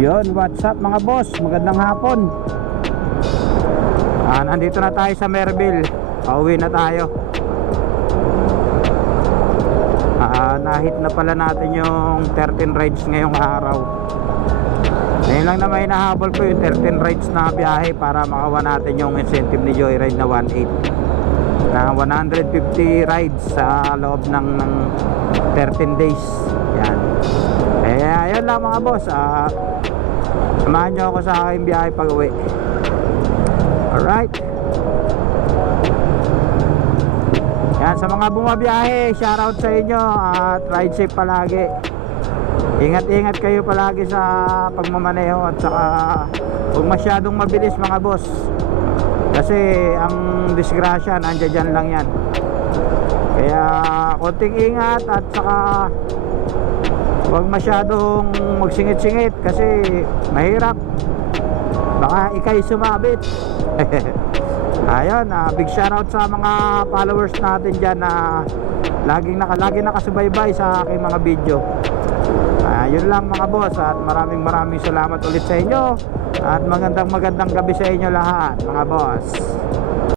Yun, what's up mga boss? Magandang hapon. Nandito na tayo sa Merville. Pauwi na tayo. Nahit na pala natin yung 13 rides ngayong araw. Ngayon lang na may nahabol ko yung 13 rides na biyahe para makawa natin yung incentive ni Joyride na 1.8 na 150 rides sa loob ng 13 days. Yan. Ayan lang mga boss. Samahan nyo ako sa aking biyahe pag uwi. Alright. Yan, sa mga bumabiyahe, shoutout sa inyo at ride safe palagi. Ingat-ingat kayo palagi sa pagmamaneho at saka huwag masyadong mabilis mga boss. Kasi ang disgrasya nandiyan dyan lang yan. Kaya konting ingat at saka huwag masyadong magsingit-singit kasi mahirap. Baka ikay sumabit. Ayun, big shoutout sa mga followers natin dyan na laging nakasubaybay sa aking mga video. Yun lang mga boss at maraming salamat ulit sa inyo at magandang gabi sa inyo lahat mga boss.